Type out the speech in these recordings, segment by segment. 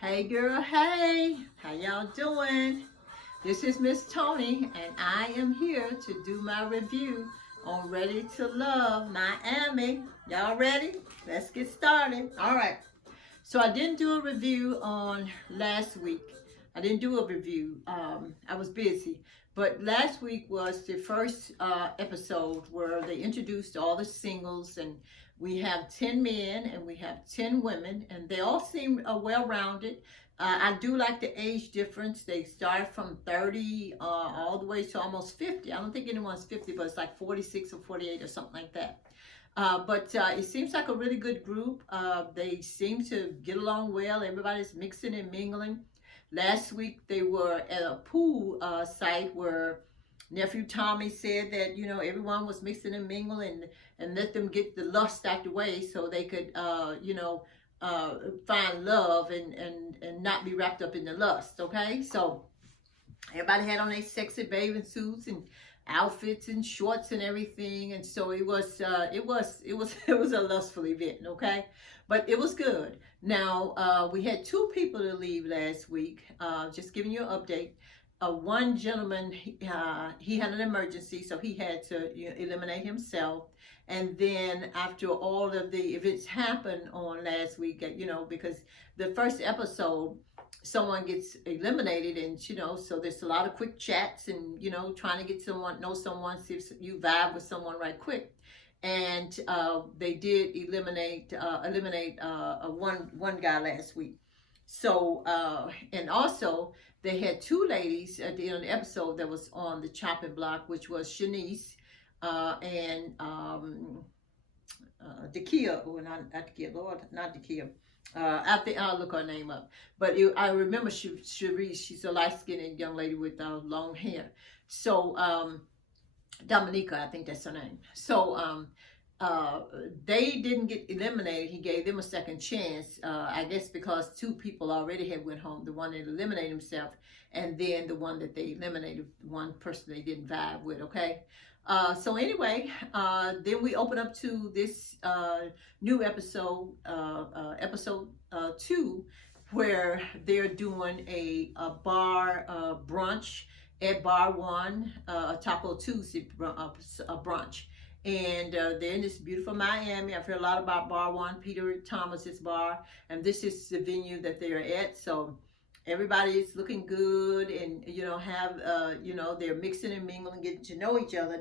Hey girl, hey, how y'all doing? This is Miss Tony, and I am here to do my review on Ready to Love Miami. Y'all ready? Let's get started. All right. So I didn't do a review on last week. I didn't do a review. I was busy. But last week was the first episode where they introduced all the singles, and we have 10 men and we have 10 women, and they all seem well-rounded. I do like the age difference. They start from 30 all the way to almost 50. I don't think anyone's 50, but it's like 46 or 48 or something like that. But it seems like a really good group. They seem to get along well. Everybody's mixing and mingling. Last week they were at a pool site where nephew Tommy said that everyone was mixing and mingling and let them get the lust out the way so they could find love and not be wrapped up in the lust. Okay, so everybody had on their sexy bathing suits and outfits and shorts and everything, and so it was a lustful event, okay, but it was good. Now we had two people to leave last week. Just giving you an update. One gentleman, he had an emergency, so he had to eliminate himself. And then after all of the events happened on last week, because the first episode, someone gets eliminated, and so there's a lot of quick chats and trying to get someone, know someone, see if you vibe with someone right quick. And they did eliminate one guy last week. So and also they had two ladies at the end of the episode that was on the chopping block, which was Shanice and Dakia. Oh, not Dakia, Lord, not Dakia. I think I'll look her name up. But I remember Cherie. She's a light-skinned young lady with long hair. So Dominica, I think that's her name. So they didn't get eliminated. He gave them a second chance. I guess because two people already had went home. The one that eliminated himself, and then the one that they eliminated, one person they didn't vibe with. Okay. So anyway, then we open up to this new episode, episode 2, where they're doing a bar brunch at Bar One, a Taco Tuesday brunch. And they're in this beautiful Miami. I've heard a lot about Bar One, Peter Thomas's bar, and this is the venue that they're at. So everybody is looking good, and have they're mixing and mingling, getting to know each other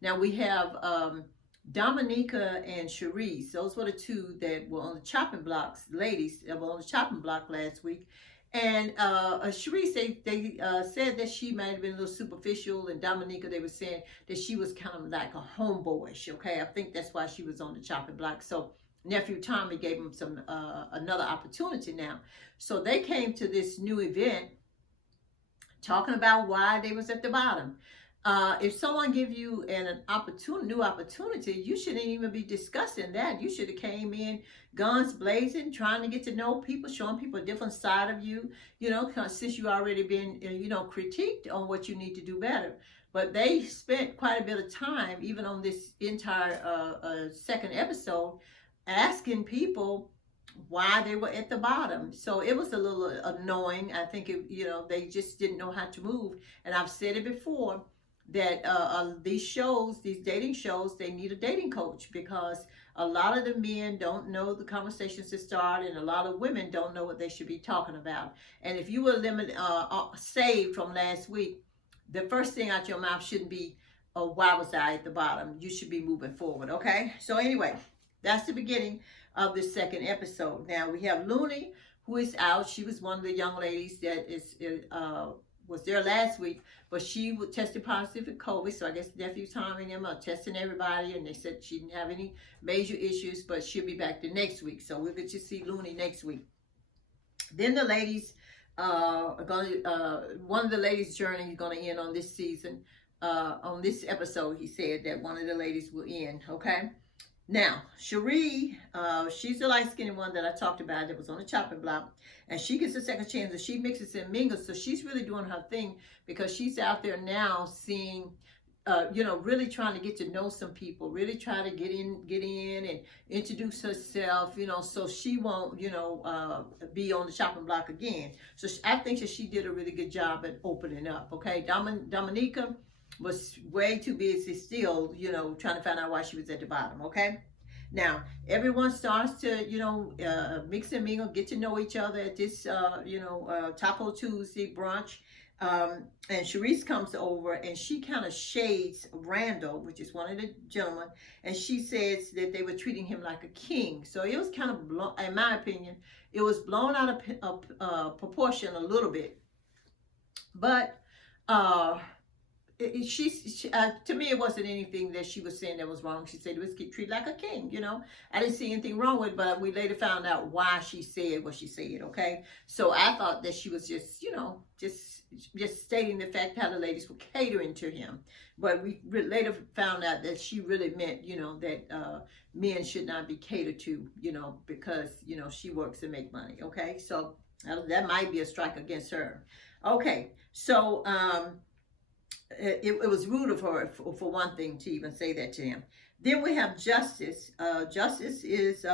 now we have Dominica and Cherise. Those were the two that were on the chopping blocks, ladies that were on the chopping block last week. And Cherise, they said that she might have been a little superficial, and Dominica, they were saying that she was kind of like a homeboyish. Okay, I think that's why she was on the chopping block. So nephew Tommy gave him some another opportunity now. So they came to this new event talking about why they was at the bottom. If someone give you an new opportunity, you shouldn't even be discussing that. You should have came in guns blazing, trying to get to know people, showing people a different side of you, since you already been, critiqued on what you need to do better. But they spent quite a bit of time, even on this entire second episode, asking people why they were at the bottom. So it was a little annoying. I think they just didn't know how to move. And I've said it before that these shows, these dating shows, they need a dating coach, because a lot of the men don't know the conversations to start, and a lot of women don't know what they should be talking about. And if you were saved from last week, the first thing out your mouth shouldn't be, oh, why was I at the bottom? You should be moving forward, okay? So anyway, that's the beginning of the second episode. Now we have Looney, who is out. She was one of the young ladies that was there last week, but she tested positive for COVID. So I guess nephew Tommy and them are testing everybody, and they said she didn't have any major issues, but she'll be back the next week. So we'll get to see Looney next week. Then the ladies are going to, one of the ladies' journey is going to end on this season. On this episode, he said that one of the ladies will end, okay? Now, Cherie, she's the light-skinned one that I talked about that was on the chopping block, and she gets a second chance, and she mixes and mingles, so she's really doing her thing, because she's out there now seeing you know, really trying to get to know some people, really try to get in and introduce herself, you know, so she won't, you know, be on the chopping block again. So I think that she did a really good job at opening up. Okay, Dominica was way too busy still, you know, trying to find out why she was at the bottom. Okay. Now, everyone starts to, you know, mix and mingle, get to know each other at this, you know, Taco Tuesday brunch. And Sharice comes over and she kind of shades Randall, which is one of the gentlemen, and she says that they were treating him like a king. So it was kind of blown, in my opinion, it was blown out of proportion a little bit. But to me, it wasn't anything that she was saying that was wrong. She said it was treated like a king, you know. I didn't see anything wrong with it, but we later found out why she said what she said, okay? So I thought that she was just, you know, just stating the fact how the ladies were catering to him. But we later found out that she really meant, you know, that men should not be catered to, you know, because, you know, she works to make money, okay? So that might be a strike against her. Okay, so it was rude of her, for one thing, to even say that to him. Then we have Justice. Justice is,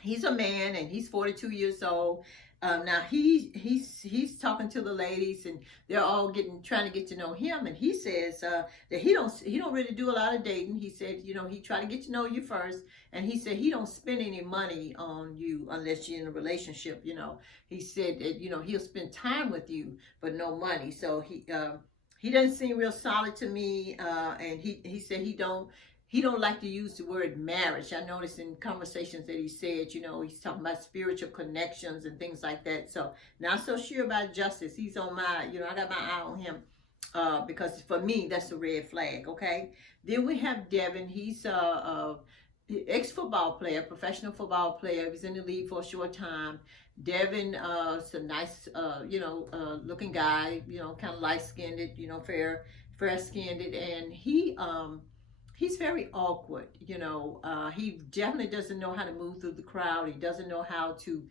he's a man and he's 42 years old. Now he's talking to the ladies and they're all trying to get to know him, and he says that he don't really do a lot of dating. He said, you know, he try to get to know you first, and he said he don't spend any money on you unless you're in a relationship. You know, he said that, you know, he'll spend time with you but no money. So he doesn't seem real solid to me, and he said he don't like to use the word marriage. I noticed in conversations that he said, you know, he's talking about spiritual connections and things like that. So not so sure about Justice. He's on my, you know, I got my eye on him, because for me that's a red flag. Okay. Then we have Devin. He's a ex-football player, professional football player. He was in the league for a short time. Devin is a nice, you know, looking guy, you know, kind of light-skinned, you know, fair-skinned, and he's very awkward, you know. He definitely doesn't know how to move through the crowd. He doesn't know how to,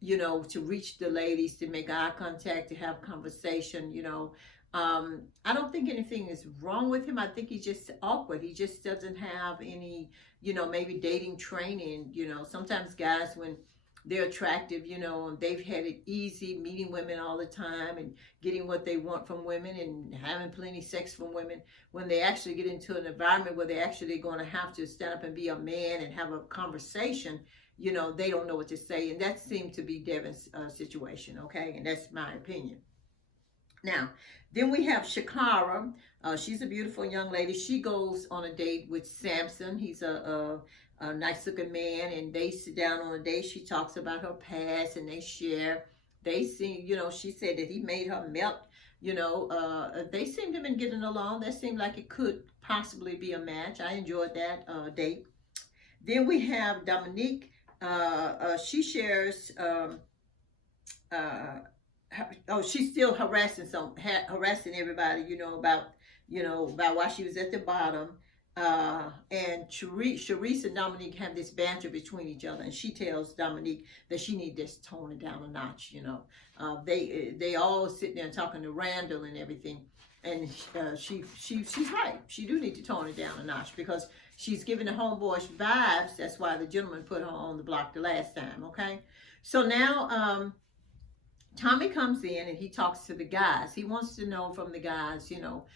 you know, to reach the ladies, to make eye contact, to have conversation, you know. I don't think anything is wrong with him. I think he's just awkward. He just doesn't have any, you know, maybe dating training. You know, sometimes guys, when they're attractive, you know, they've had it easy meeting women all the time and getting what they want from women and having plenty of sex from women. When they actually get into an environment where they're actually going to have to stand up and be a man and have a conversation, you know, they don't know what to say. And that seemed to be Devin's situation, okay? And that's my opinion. Now, then we have Shakara. She's a beautiful young lady. She goes on a date with Samson. He's a nice looking man, and they sit down on a date. She talks about her past and they share. They seem, you know, she said that he made her melt. You know, they seem to have been getting along. That seemed like it could possibly be a match. I enjoyed that date. Then we have Dominique. She shares, she's still harassing everybody, you know, about why she was at the bottom. And Sharice and Dominique have this banter between each other, and she tells Dominique that she needs to tone it down a notch. You know, they all sitting there talking to Randall and everything, and she's right. She do need to tone it down a notch because she's giving the homeboys vibes. That's why the gentleman put her on the block the last time. Okay, so now Tommy comes in and he talks to the guys. He wants to know from the guys, you know,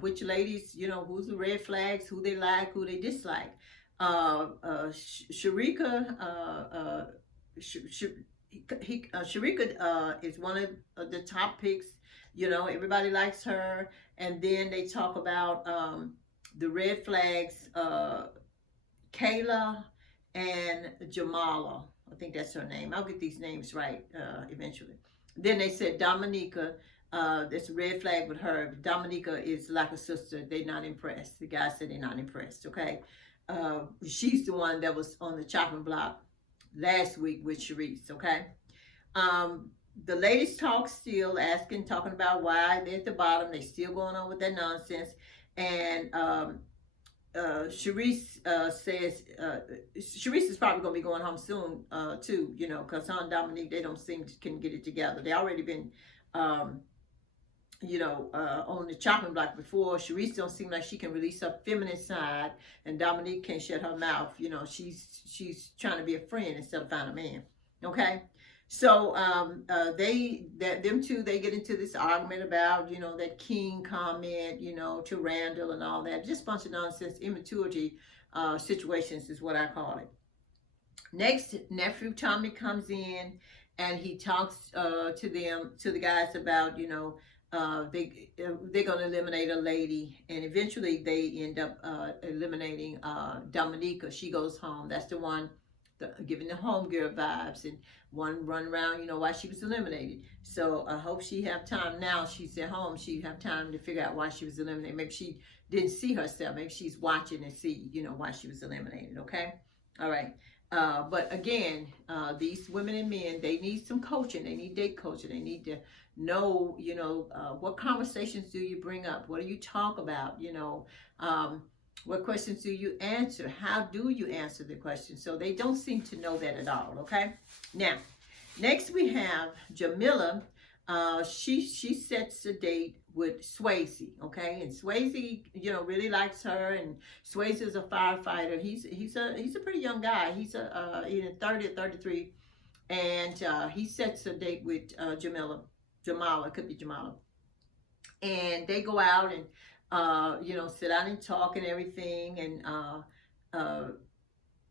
which ladies, you know, who's the red flags, who they like, who they dislike. Sharika is one of the top picks. You know, everybody likes her. And then they talk about the red flags, Kayla and Jamala. I think that's her name. I'll get these names right eventually. Then they said Dominica. There's a red flag with her. Dominica is like a sister. They're not impressed. The guy said they're not impressed, okay? She's the one that was on the chopping block last week with Sharice, okay? The ladies talk still, talking about why they're at the bottom. They still going on with that nonsense. And Sharice says, Sharice is probably going to be going home soon, too, you know, because her and Dominique, they don't seem to can get it together. They already been on the chopping block before. Sharice don't seem like she can release her feminine side, and Dominique can't shut her mouth. She's trying to be a friend instead of find a man. Okay, so them two, they get into this argument about that King comment to Randall and all that. Just a bunch of nonsense, immaturity situations is what I call it. Next, nephew Tommy comes in and he talks to the guys about they're going to eliminate a lady, and eventually they end up eliminating Dominica. She goes home. That's the one giving the homegirl vibes, and one run around why she was eliminated. So I hope she have time now. She's at home. She have time to figure out why she was eliminated. Maybe she didn't see herself. Maybe she's watching and see why she was eliminated. Okay, all right. But again, these women and men, they need some coaching. They need date coaching. They need to know, what conversations do you bring up? What do you talk about? What questions do you answer? How do you answer the questions? So they don't seem to know that at all. Okay. Now, next we have Jamila. She sets a date with Swayze, okay, and Swayze, really likes her, and Swayze is a firefighter. He's a pretty young guy. He's either 30 or 33, and he sets a date with Jamala, it could be Jamala, and they go out and sit down and talk and everything, and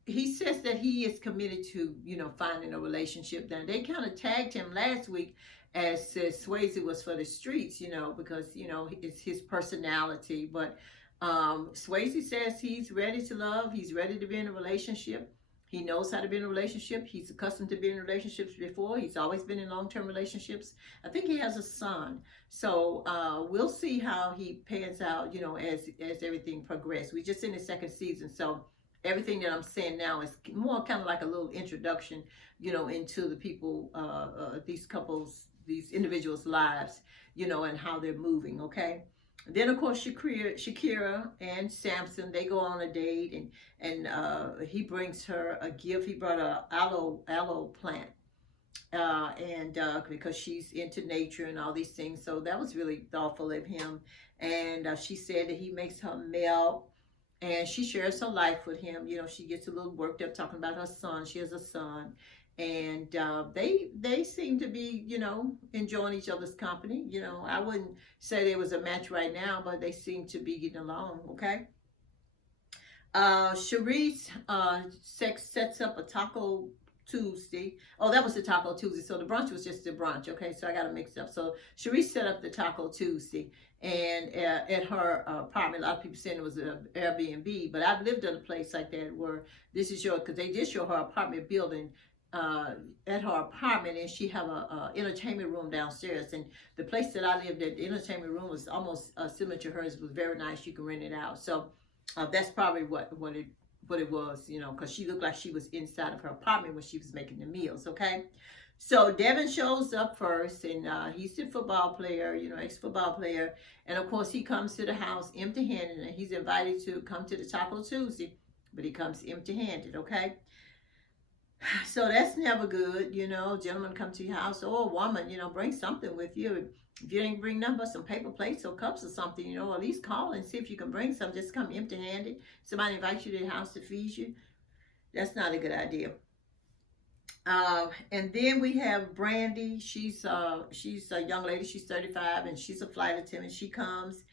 he says that he is committed to finding a relationship. Now they kind of tagged him last week as Swayze was for the streets, because it's his personality. But Swayze says he's ready to love. He's ready to be in a relationship. He knows how to be in a relationship. He's accustomed to being in relationships before. He's always been in long-term relationships. I think he has a son. So we'll see how he pans out, as everything progresses. We're just in the second season. So everything that I'm saying now is more kind of like a little introduction, into the people, these couples, these individuals' lives, and how they're moving, okay? Then of course Shakira and Samson, they go on a date, and he brings her a gift. He brought a aloe plant, and because she's into nature and all these things, so that was really thoughtful of him. And she said that he makes her melt, and she shares her life with him. She gets a little worked up talking about her son. She has a son, and they seem to be enjoying each other's company. I wouldn't say there was a match right now, but they seem to be getting along. Okay. Sharice sets up a Taco Tuesday. Oh, that was the Taco Tuesday. So the brunch was just the brunch. Okay, so I got to mix up. So Sharice set up the Taco Tuesday, and at her apartment. A lot of people saying it was an Airbnb, but I've lived in a place like that where this is because they did show her apartment building at her apartment, and she have a entertainment room downstairs. And the place that I lived at, the entertainment room was almost similar to hers. It was very nice. You can rent it out. So that's probably what it was, because she looked like she was inside of her apartment when she was making the meals. Okay. So Devin shows up first, and he's a football player, ex-football player. And of course, he comes to the house empty-handed, and he's invited to come to the Taco Tuesday, but he comes empty-handed, okay? So that's never good, gentlemen come to your house, or a woman, bring something with you. If you didn't bring nothing but some paper plates or cups or something, at least call and see if you can bring some. Just come empty-handed. Somebody invites you to the house to feed you. That's not a good idea. And then we have Brandy. She's a young lady. She's 35, and she's a flight attendant. She comes,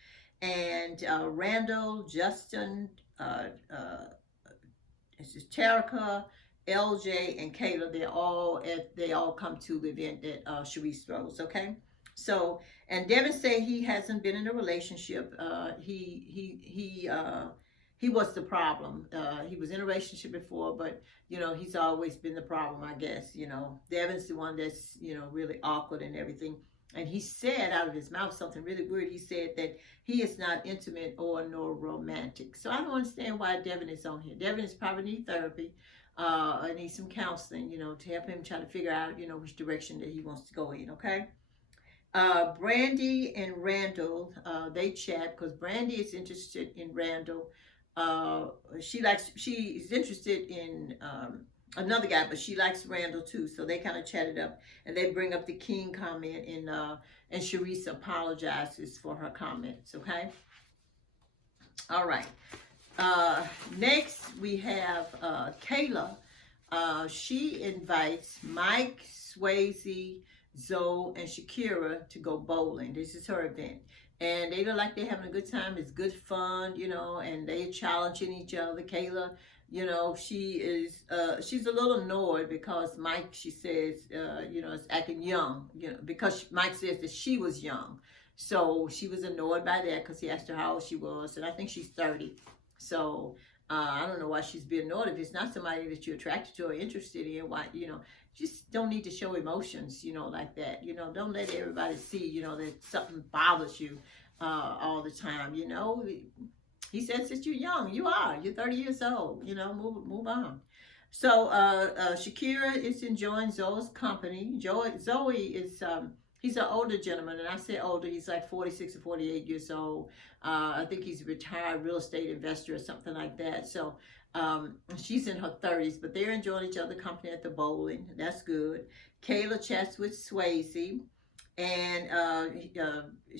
and Randall, Justin, this is Terica, LJ, and Kayla. They all come to the event that Sharice throws. Okay. So, and Devin said he hasn't been in a relationship. He was the problem. He was in a relationship before, but he's always been the problem, I guess. Devin's the one that's really awkward and everything. And he said out of his mouth something really weird. He said that he is not intimate or nor romantic. So I don't understand why Devin is on here. Devin is probably need therapy. I need some counseling, to help him try to figure out, which direction that he wants to go in. Okay. Brandy and Randall, they chat because Brandy is interested in Randall. She's interested in another guy, but she likes Randall too. So they kind of chatted up, and they bring up the King comment, and Sharice apologizes for her comments. Okay. All right. Next we have Kayla. She invites Mike, Swayze, Zoe, and Shakira to go bowling. This is her event. And they look like they're having a good time. It's good fun, and they're challenging each other. Kayla, she's a little annoyed because Mike, she says, is acting young, because Mike says that she was young. So she was annoyed by that because he asked her how old she was. And I think she's 30. So I don't know why she's being annoyed. If it's not somebody that you're attracted to or interested in, why, just don't need to show emotions, like that. Don't let everybody see, that something bothers you all the time. He says that you're young. You're 30 years old. Move on. So Shakira is enjoying Zoe's company. Zoe is he's an older gentleman, and I say older, he's like 46 or 48 years old. I think he's a retired real estate investor or something like that. So she's in her 30s, but they're enjoying each other's company at the bowling. That's good. Kayla chats with Swayze, and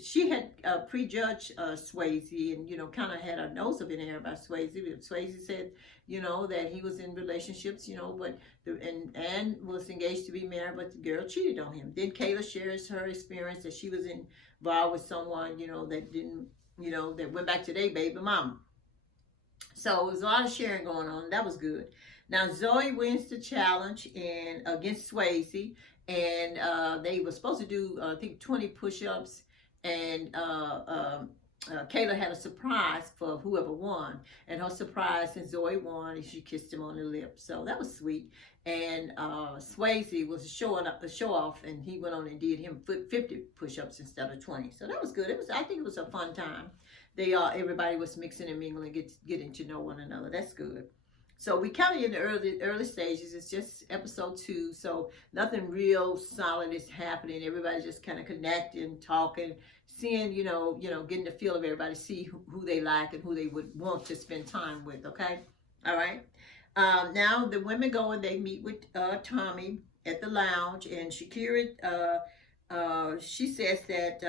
she had prejudged Swayze, and kind of had her nose up in the air about Swayze. Swayze said, that he was in relationships, but and was engaged to be married, but the girl cheated on him. Then Kayla shares her experience that she was involved with someone, that didn't, that went back to their baby mama. So it was a lot of sharing going on. That was good. Now Zoe wins the challenge against Swayze, and they were supposed to do I think 20 push-ups, and Kayla had a surprise for whoever won, and her surprise, and Zoe won, and she kissed him on the lips. So that was sweet. And Swayze was showing up the show off, and he went on and did him 50 push-ups instead of 20. So that was good. I think it was a fun time. Everybody was mixing and mingling, getting to know one another. That's good. So we kind of in the early stages. It's just episode 2, so nothing real solid is happening. Everybody's just kind of connecting, talking, seeing, getting the feel of everybody, see who they like and who they would want to spend time with. Okay, all right. Now the women go and they meet with Tommy at the lounge, and Shakira, she says that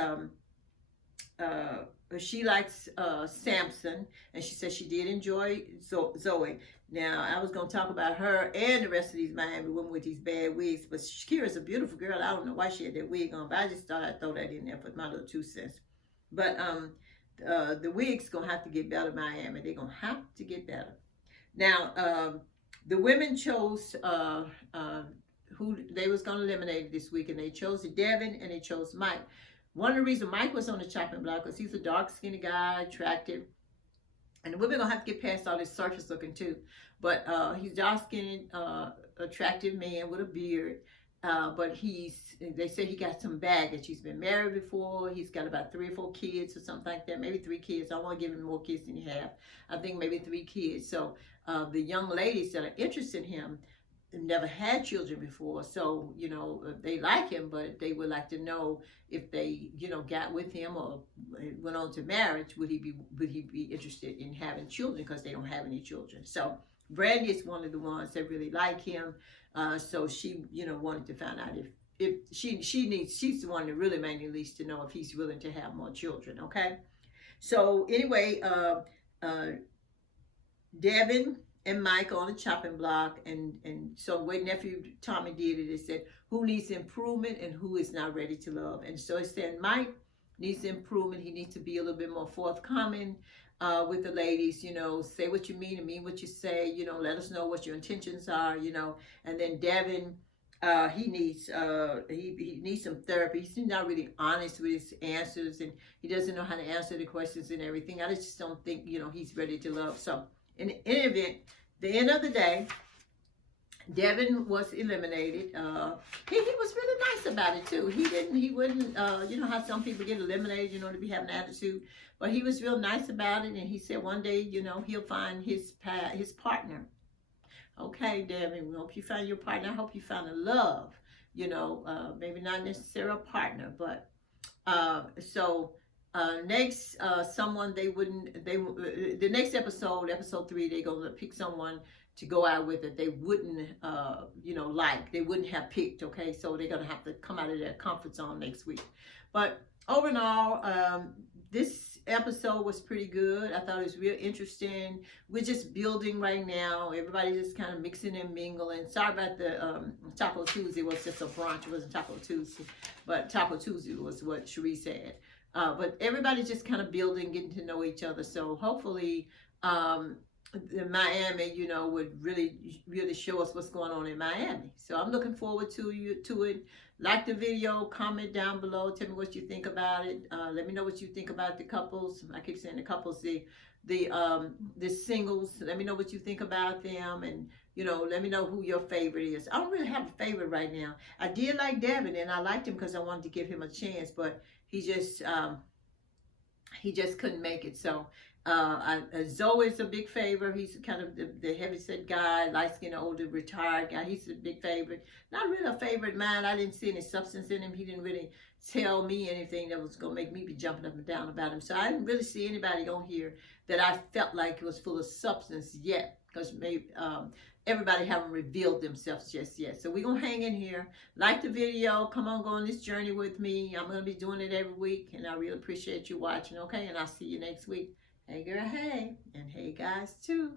she likes Samson, and she says she did enjoy Zoe. Now, I was going to talk about her and the rest of these Miami women with these bad wigs, but Shakira's a beautiful girl. I don't know why she had that wig on, but I just thought I'd throw that in there for my little 2 cents. But the wig's going to have to get better, Miami. They're going to have to get better. Now, the women chose who they was going to eliminate this week, and they chose Devin and they chose Mike. One of the reasons Mike was on the chopping block because he's a dark-skinned guy, attractive. And the women going to have to get past all this surface looking too. But he's dark-skinned, attractive man with a beard. But they said he got some baggage. He's been married before. He's got about 3 or 4 kids or something like that. Maybe 3 kids. I don't want to give him more kids than he have. I think maybe 3 kids. So the young ladies that are interested in him never had children before, so they like him, but they would like to know if they got with him or went on to marriage, would he be interested in having children, because they don't have any children. So Brandy is one of the ones that really like him, so she wanted to find out if she's the one that really mainly needs to know if he's willing to have more children. Okay, so anyway, Devin and Mike on the chopping block, and so the way nephew Tommy did it said who needs improvement and who is not ready to love. And so it said Mike needs improvement. He needs to be a little bit more forthcoming with the ladies, say what you mean and mean what you say, let us know what your intentions are, and then Devin, he needs some therapy. He's not really honest with his answers, and he doesn't know how to answer the questions and everything. I just don't think he's ready to love. So in any event, the end of the day, Devin was eliminated. He was really nice about it too. He wouldn't, how some people get eliminated, to be having an attitude. But he was real nice about it, and he said one day, he'll find his partner. Okay, Devin, we hope you find your partner. I hope you find a love, maybe not necessarily a partner, but next, someone the next episode 3, they're gonna pick someone to go out with that they wouldn't, like, they wouldn't have picked, okay? So they're going to have to come out of their comfort zone next week. But over and all, this episode was pretty good. I thought it was real interesting. We're just building right now. Everybody just kind of mixing and mingling. Sorry about the Taco Tuesday. It was just a brunch. It wasn't Taco Tuesday. But Taco Tuesday was what Cherie said. But everybody just kind of building, getting to know each other. So hopefully Miami, would really show us what's going on in Miami. So I'm looking forward to it. Like the video, comment down below, tell me what you think about it. Let me know what you think about the couples. I keep saying the couples, the singles. Let me know what you think about them, and let me know who your favorite is. I don't really have a favorite right now. I did like Devin, and I liked him because I wanted to give him a chance, but he just couldn't make it. So Zoe's a big favorite. He's kind of the heavyset guy, light-skinned, older, retired guy. He's a big favorite. Not really a favorite of mine. I didn't see any substance in him. He didn't really tell me anything that was going to make me be jumping up and down about him. So I didn't really see anybody on here that I felt like was full of substance yet, because maybe everybody haven't revealed themselves just yet. So we're going to hang in here. Like the video. Come on, go on this journey with me. I'm going to be doing it every week, and I really appreciate you watching, okay? And I'll see you next week. Hey girl, hey, and hey guys too.